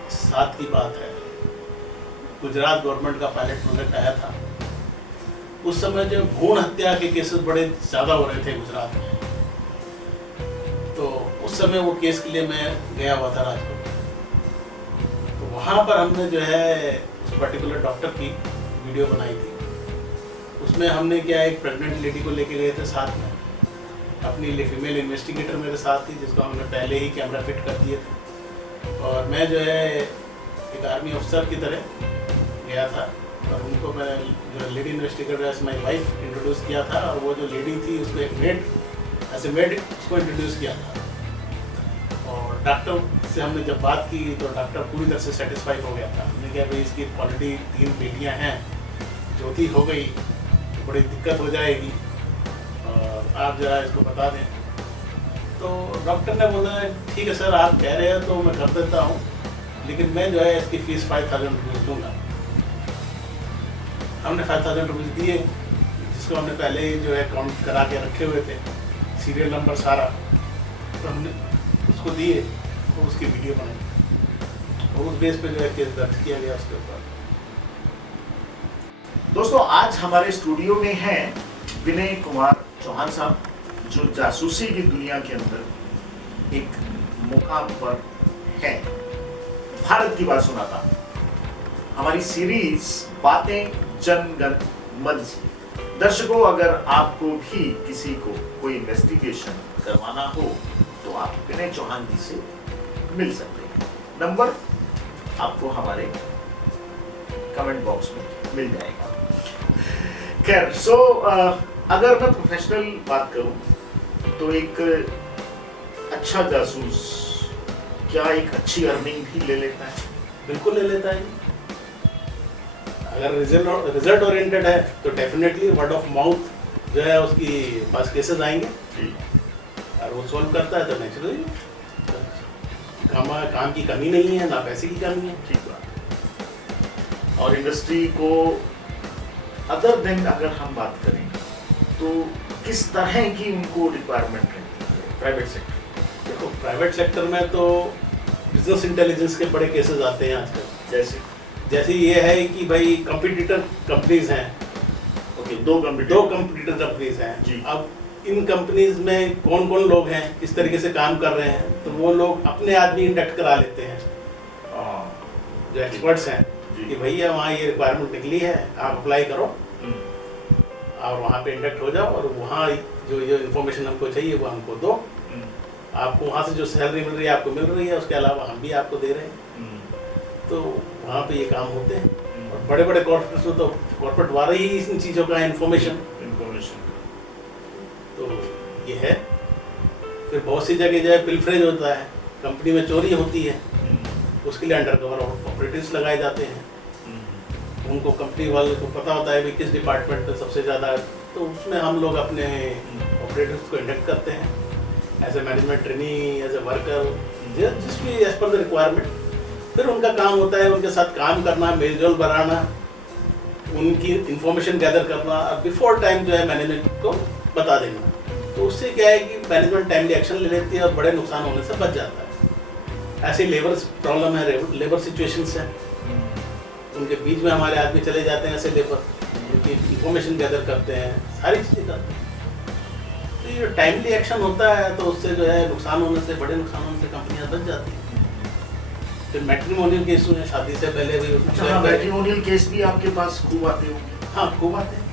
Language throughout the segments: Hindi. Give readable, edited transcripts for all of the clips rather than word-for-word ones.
2007 की बात है। गुजरात गवर्नमेंट का पायलट प्रोजेक्ट आया था। उस समय जो भ्रूण हत्या के केसेस बड़े ज़्यादा हो रहे थे गुजरात में, तो उस समय वो केस के लिए मैं गया हुआ था राजकोट। तो वहाँ पर हमने जो है उस पर्टिकुलर डॉक्टर की वीडियो बनाई थी। उसमें हमने क्या, एक प्रेग्नेंट लेडी को लेके गए थे साथ में, अपनी फीमेल इन्वेस्टिगेटर मेरे साथ थी, जिसको हमने पहले ही कैमरा फिट कर दिए थे। और मैं जो है एक आर्मी अफसर की तरह गया था, और उनको मैं जो lady investigator as my wife introduce किया था, और वो जो लेडी थी उसको एक मेड एज ए मेड उसको इंट्रोड्यूस किया था। और डॉक्टर से हमने जब बात की तो डॉक्टर पूरी तरह से सेटिस्फाइड हो गया था। हमने कहा भाई इसकी ऑलरेडी 3 बेटियाँ हैं, ज्योति हो गई तो बड़ी दिक्कत हो जाएगी, और आप ज़रा इसको बता दें। तो डॉक्टर ने बोला ठीक है सर, आप कह रहे हैं तो मैं कर देता हूँ, लेकिन मैं जो है इसकी फ़ीस 5000 रुपीज़ दूँगा। हमने 5000 रुपीज़ दिए, जिसको हमने पहले ही जो है काउंट करा के रखे हुए थे, सीरियल नंबर सारा, तो हमने उसको दिए और उसकी वीडियो बनाई, और उस बेस पे जो है केस दर्ज किया गया उसके ऊपर। दोस्तों, आज हमारे स्टूडियो में हैं विनय कुमार चौहान साहब, जो जासूसी की दुनिया के अंदर एक मुकाम पर है। भारत की बात सुनाता हमारी सीरीज बातें जनगण मन से। दर्शकों, अगर आपको भी किसी को कोई इन्वेस्टिगेशन करवाना हो तो आप विनय चौहान जी से मिल सकते हैं। नंबर आपको हमारे कमेंट बॉक्स में मिल जाएगा। खैर, अगर मैं प्रोफेशनल बात करूं तो एक अच्छा जासूस क्या एक अच्छी अर्निंग भी ले लेता है? बिल्कुल ले लेता है। अगर रिजल्ट ओरिएंटेड है तो डेफिनेटली वर्ड ऑफ माउथ जो है उसकी पास केसेस आएंगे, और वो सॉल्व करता है तो नेचुरली काम की कमी नहीं है, ना पैसे की कमी है। ठीक बात। और इंडस्ट्री को अदर देन अगर हम बात करें तो किस तरह की उनको रिक्वायरमेंट रहती है प्राइवेट सेक्टर? देखो, प्राइवेट सेक्टर में तो बिजनेस इंटेलिजेंस के बड़े केसेस आते हैं आजकल। जैसे ये है कि भाई कंपटीटर कंपनीज हैं, ओके, दो कंपटीटर कंपनीज हैं जी। अब इन कंपनीज में कौन कौन लोग हैं, किस तरीके से काम कर रहे हैं, तो वो लोग अपने आदमी इंडक्ट करा लेते हैं, जो एक्सपर्ट्स हैं कि भैया वहाँ ये रिक्वायरमेंट निकली है, आप अप्लाई करो और वहाँ पे इंडक्ट हो जाओ, और वहाँ जो इन्फॉर्मेशन हमको चाहिए वो हमको दो। आपको वहाँ से जो सैलरी मिल रही है आपको मिल रही है, उसके अलावा हम भी आपको दे रहे हैं। तो वहाँ पे ये काम होते हैं। और बड़े बड़े कॉर्पोरेट्स में तो कॉर्पोरेट वाले ही इन चीज़ों का इन्फॉर्मेशन तो ये है। फिर बहुत सी जगह जो है पिलफरेज होता है, कंपनी में चोरी होती है, उसके लिए अंडरकवर ऑपरेटिव्स लगाए जाते हैं। उनको कंपनी वाले को पता होता है कि किस डिपार्टमेंट में सबसे ज़्यादा, तो उसमें हम लोग अपने ऑपरेटिव्स को इंडक्ट करते हैं as a management trainee, as a worker, जिस भी एज पर द रिक्वायरमेंट। फिर उनका काम होता है उनके साथ काम करना, मेलजोल बनाना, उनकी इंफॉर्मेशन गैदर करना, और बिफोर टाइम जो है मैनेजमेंट को बता देना। तो उससे क्या है कि मैनेजमेंट टाइमली एक्शन ले लेती है और बड़े नुकसान होने से बच जाता है। ऐसे लेबर प्रॉब्लम है, लेबर सिचुएशंस हैं, उनके बीच में हमारे आदमी चले जाते हैं, ऐसे लेबर उनकी इंफॉर्मेशन गैदर करते हैं, सारी चीज़ें करते हैं। तो ये टाइमली एक्शन होता है तो उससे जो है नुकसान होने से, बड़े नुकसान होने से कंपनियां बच जाती हैं। फिर मैट्रिमोनियल केस में शादी से पहले भी मैट्रिमोनियल केस भी आपके पास खूब आते होंगे? हाँ, खूब आते हैं।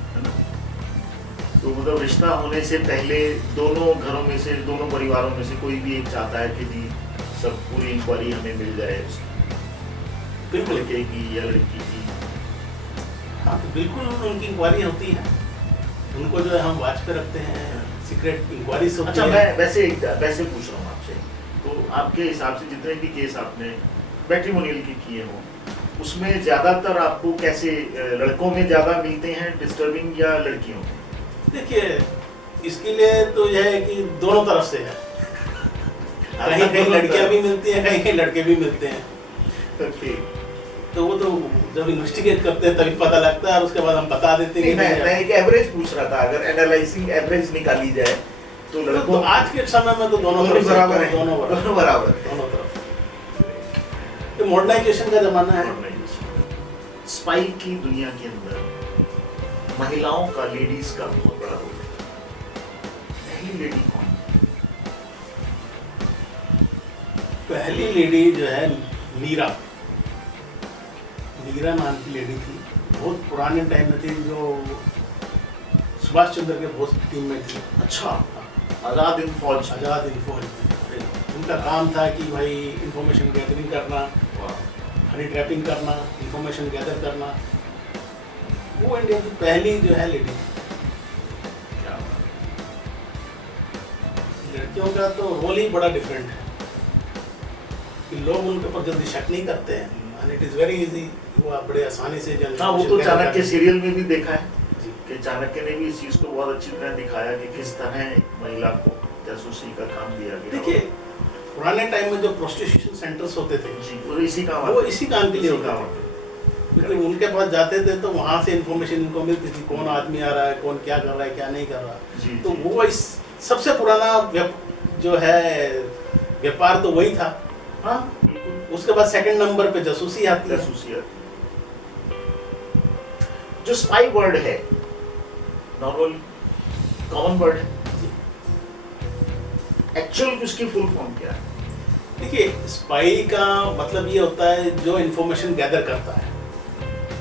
तो मतलब रिश्ता होने से पहले दोनों घरों में से, दोनों परिवारों में से कोई भी एक चाहता है कि जी सब पूरी इंक्वायरी हमें मिल जाए, बिल्कुल, लड़के की या लड़की की। हाँ, तो बिल्कुल उनकी इंक्वायरी होती है, उनको जो है हम वॉच पे रखते हैं, सीक्रेट इंक्वायरी से। अच्छा, मैं वैसे पूछ रहा हूँ आपसे, तो आपके हिसाब से जितने भी केस आपने मैट्रिमोनियल के किए हो, उसमें ज़्यादातर आपको कैसे लड़कों में ज़्यादा मिलते हैं डिस्टर्बिंग या लड़कियों में? देखिए, इसके लिए तो यह है कि दोनों तरफ से है। कहीं कहीं लड़कियां भी मिलती हैं, कहीं कहीं लड़के भी मिलते हैं। ओके, तो वो तो जब इन्वेस्टिगेट करते हैं तभी पता लगता है, और उसके बाद हम बता देते हैं। मैं एक एवरेज पूछ रहा था, अगर एनालाइजिंग एवरेज निकाली जाए तो लड़कों, तो आज के समय में तो दोनों बराबर है, दोनों बराबर, दोनों तरफ। तो क्योंकि मॉडर्नाइजेशन का जमाना है। स्पाई की दुनिया के अंदर महिलाओं का, लेडीज का बहुत बड़ा रोल है। पहली लेडी कौन? पहली लेडी जो है मीरा नाम की लेडी थी, बहुत पुराने टाइम में थी, जो सुभाष चंद्र के बोस की टीम में थी। अच्छा, आजाद हिंद फौज। आज़ाद हिंद फौज में उनका काम था कि भाई इंफॉर्मेशन गैदरिंग करना, हनी ट्रैपिंग करना, इंफॉर्मेशन गैदर करना। वो इंडिया की पहली जो है लेडी थी। क्या लड़कियों का तो रोल ही बड़ा डिफरेंट है कि लोग उनके ऊपर जल्दी शक नहीं करते हैं, and it is very easy, वो आप बड़े आसानी से हाँ, वो तो चाणक्य सीरियल में भी देखा है जी। कि चाणक्य ने भी इस चीज को बहुत अच्छी तरह दिखाया कि किस तरह एक महिला को जासूसी का काम दिया गया। देखिए, पुराने टाइम में जो प्रोस्टिट्यूशन सेंटर्स होते थे जी, वो इसी काम वो इसी काम के लिए इसी होते काम थे। क्योंकि उनके पास जाते थे तो वहाँ से इन्फॉर्मेशन इनको मिलती थी, कौन आदमी आ रहा है, कौन क्या कर रहा है, क्या नहीं कर रहा। जी, तो जी। वो इस सबसे पुराना जो है व्यापार तो वही था। हाँ, बिल्कुल। उसके बाद सेकंड नंबर पे जासूसी आती है। जासूसी आती है। जो स्पाई वर्ड है, नॉर्मल कॉमन वर्ड है, एक्चुअल उसकी फुल फॉर्म क्या है? देखिए, स्पाई का मतलब ये होता है जो इन्फॉर्मेशन गैदर करता है।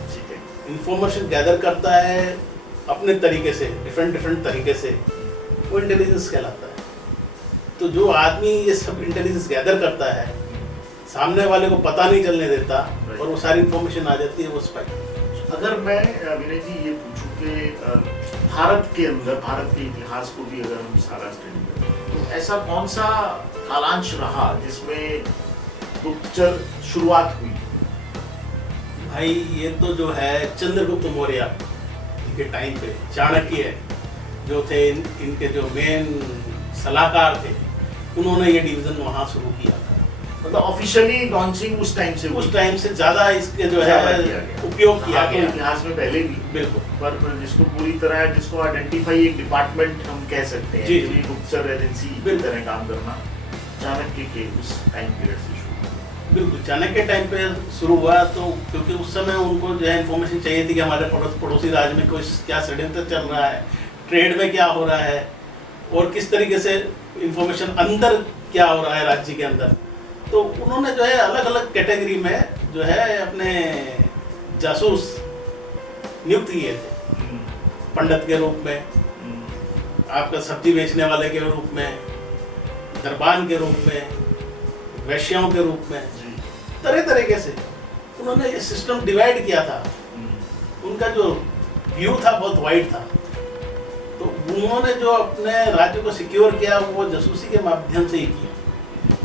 ठीक है। इन्फॉर्मेशन गैदर करता है अपने तरीके से, डिफरेंट तरीके से, वो इंटेलिजेंस कहलाता है। तो जो आदमी ये सब इंटेलिजेंस गैदर करता है, सामने वाले को पता नहीं चलने देता और वो सारी इन्फॉर्मेशन आ जाती है, वो स्पाई। अगर मैं विनय जी ये पूछूं कि भारत के अंदर, भारत के इतिहास को भी अगर हम सारा स्टडी करें, तो ऐसा कौन सा कालांश रहा जिसमें गुप्तचर शुरुआत हुई? भाई ये तो जो है चंद्रगुप्त मौर्य के टाइम पे चाणक्य जो थे, इनके जो मेन सलाहकार थे, उन्होंने ये डिवीजन वहाँ शुरू किया था। मतलब ऑफिशियली लॉन्चिंग उस टाइम से ज्यादा इसके जो ज़्यादा है किया गया। उपयोग किया हाँ, तो गया। इतिहास में पहले भी, बिल्कुल। पर जिसको पूरी तरह, जिसको आइडेंटिफाई एक डिपार्टमेंट हम कह सकते हैं, जी, जो जी। ये गुप्तचर एजेंसी की बिल्कुल। तरह काम करना चाणक्य के उस टाइम पीरियड से शुरू हुआ। बिल्कुल, चाणक्य के टाइम पे शुरू हुआ। तो क्योंकि उस समय उनको जो है इन्फॉर्मेशन चाहिए थी कि हमारे पड़ोसी राज्य में कुछ क्या षड्यंत्र चल रहा है, ट्रेड में क्या हो रहा है, और किस तरीके से इंफॉर्मेशन अंदर क्या हो रहा है राज्य के अंदर। तो उन्होंने जो है अलग अलग कैटेगरी में जो है अपने जासूस नियुक्त किए थे। पंडित के रूप में, आपका सब्जी बेचने वाले के रूप में, दरबान के रूप में, वैश्याओं के रूप में, तरह तरीके से उन्होंने ये सिस्टम डिवाइड किया था। उनका जो व्यू था बहुत वाइड था। तो उन्होंने जो अपने राज्य को सिक्योर किया वो जासूसी के माध्यम से ही किया,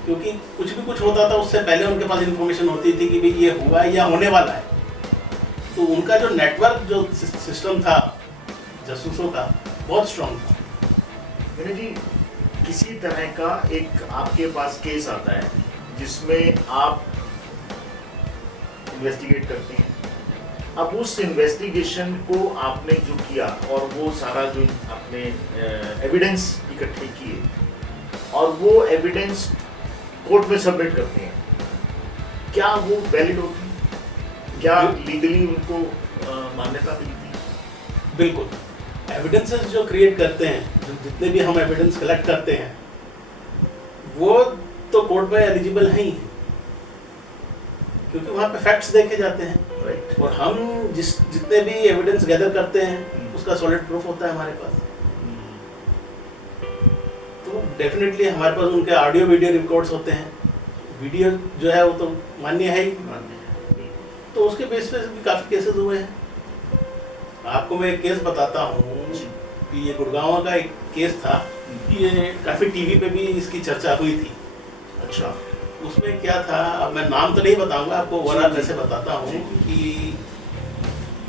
क्योंकि कुछ भी कुछ होता था उससे पहले उनके पास इंफॉर्मेशन होती थी कि भाई ये हुआ है या होने वाला है। तो उनका जो नेटवर्क, जो सिस्टम था जासूसों का, बहुत स्ट्रांग था। विनय जी, किसी तरह का एक आपके पास केस आता है जिसमें आप इन्वेस्टिगेट करते हैं, अब उस इन्वेस्टिगेशन को आपने जो किया और वो सारा जो आपने एविडेंस इकट्ठे किए और वो एविडेंस कोर्ट में सबमिट करते हैं, क्या वो वैलिड होती है? क्या लीगली उनको मान्यता मिलती है? बिल्कुल। एविडेंसेस जो क्रिएट करते हैं, जो जितने भी हम एविडेंस कलेक्ट करते हैं, वो तो कोर्ट में एलिजिबल है ही, क्योंकि वहाँ पे फैक्ट्स देखे जाते हैं। राइट। और हम जितने भी एविडेंस गैदर करते हैं उसका सॉलिड प्रूफ होता है हमारे पास। तो डेफिनेटली हमारे पास उनके ऑडियो वीडियो रिकॉर्ड्स होते हैं। वीडियो जो है वो तो मान्य है ही, तो उसके बेस पे भी काफ़ी केसेस हुए हैं। आपको मैं एक केस बताता हूँ कि ये गुड़गांव का एक केस था। ये काफ़ी टीवी पे भी इसकी चर्चा हुई थी। अच्छा। उसमें क्या था, अब मैं नाम तो नहीं बताऊंगा, आपको ओवरऑल ऐसे बताता हूँ कि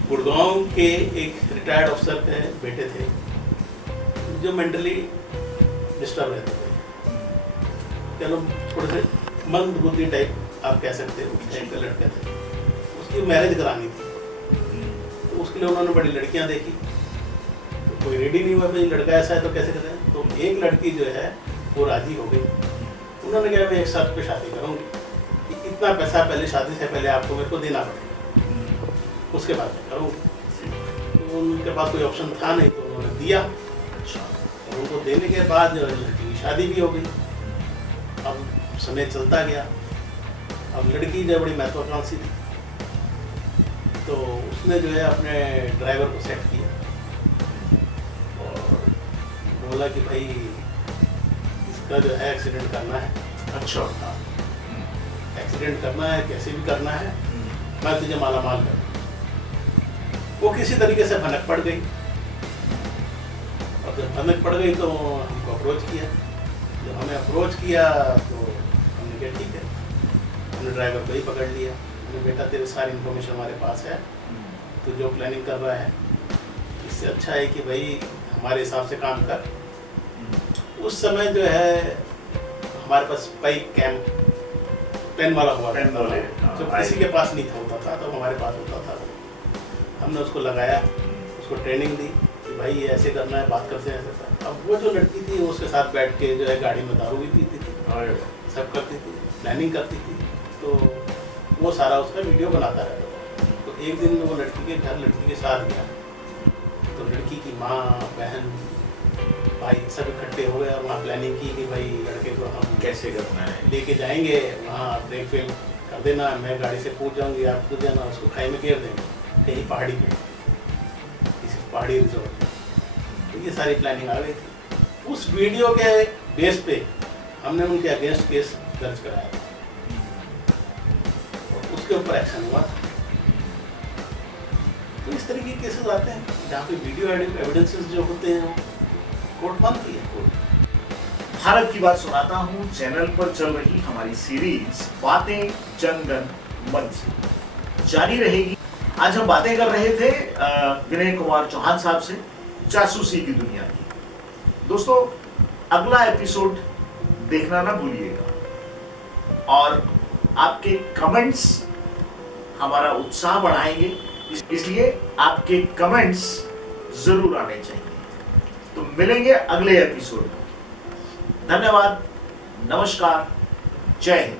गुड़गांव के एक रिटायर्ड अफसर के बेटे थे जो मेंटली डिस्टर्ब रहते थे। चलो थोड़े से मंद बुद्धि टाइप आप कह सकते हो, उस टाइप का लड़का थे। उसकी मैरिज करानी थी, तो उसके लिए उन्होंने बड़ी लड़कियां देखी, तो कोई रेडी नहीं हुआ, भाई लड़का ऐसा है तो कैसे करें। तो एक लड़की जो है वो राजी हो गई। उन्होंने कहा मैं एक साथ पे शादी करूंगी। कि इतना पैसा पहले शादी से पहले आपको मेरे को देना पड़ेगा, उसके बाद मैं करूँगी। तो उनके पास कोई ऑप्शन था नहीं, तो उन्होंने दिया। और उनको देने के बाद लड़की की शादी भी हो गई। अब समय चलता गया। अब लड़की जो बड़ी महत्वाकांक्षी थी, तो उसने जो है अपने ड्राइवर को सेट किया और बोला कि भाई इसका जो है एक्सीडेंट करना है। अच्छा। हाँ, एक्सीडेंट करना है, कैसे भी करना है, मैं तुझे माला माल कर। वो किसी तरीके से भनक पड़ गई। और जब भनक पड़ गई तो हमको अप्रोच किया। जब हमें अप्रोच किया तो हमने कहा ठीक है, हमने ड्राइवर को ही पकड़ लिया। मैंने बेटा तेरे सारी इन्फॉर्मेशन हमारे पास है, तो जो प्लानिंग कर रहा है इससे अच्छा है कि भाई हमारे हिसाब से काम कर। उस समय जो है हमारे पास पेन वाला हुआ पेन वाले, जो किसी के पास नहीं होता था, तो हमारे पास होता था। हमने उसको लगाया, उसको ट्रेनिंग दी कि भाई ये ऐसे करना है, बात करते हैं ऐसे कर। अब वो जो लड़की थी उसके साथ बैठ के जो है गाड़ी में दारू भी पीती थी, सब करती थी, प्लानिंग करती थी। तो वो सारा उसका वीडियो बनाता रहता था। तो एक दिन वो लड़की के घर लड़की के साथ गया, तो लड़की की माँ, बहन, भाई सब इकट्ठे हो गए और वहाँ प्लानिंग की कि भाई लड़के को हम कैसे करना है, लेके जाएंगे, वहाँ ब्रेक फेल कर देना, मैं गाड़ी से कूद जाऊँगी, आप कूद जाना, उसको खाई में घेर देंगे कहीं पहाड़ी पे, किसी पहाड़ी रिजॉर्ट। तो ये सारी प्लानिंग आ गई थी। उस वीडियो के बेस पे हमने उनके अगेंस्ट केस दर्ज कराया था और उसके ऊपर एक्शन हुआ था। तो इस तरह के केसेस आते हैं जहाँ पे वीडियो एविडेंसेस जो होते हैं कोर्ट मानती है। कोर्ट भारत की बात सुनाता हूँ चैनल पर चल रही हमारी सीरीज बातें जन-गण मन से जारी रहेगी। आज हम बातें कर रहे थे विनय कुमार चौहान साहब से जासूसी की दुनिया की। दोस्तों, अगला एपिसोड देखना ना भूलिएगा और आपके कमेंट्स हमारा उत्साह बढ़ाएंगे, इसलिए आपके कमेंट्स जरूर आने चाहिए। तो मिलेंगे अगले एपिसोड में। धन्यवाद, नमस्कार, जय हिंद।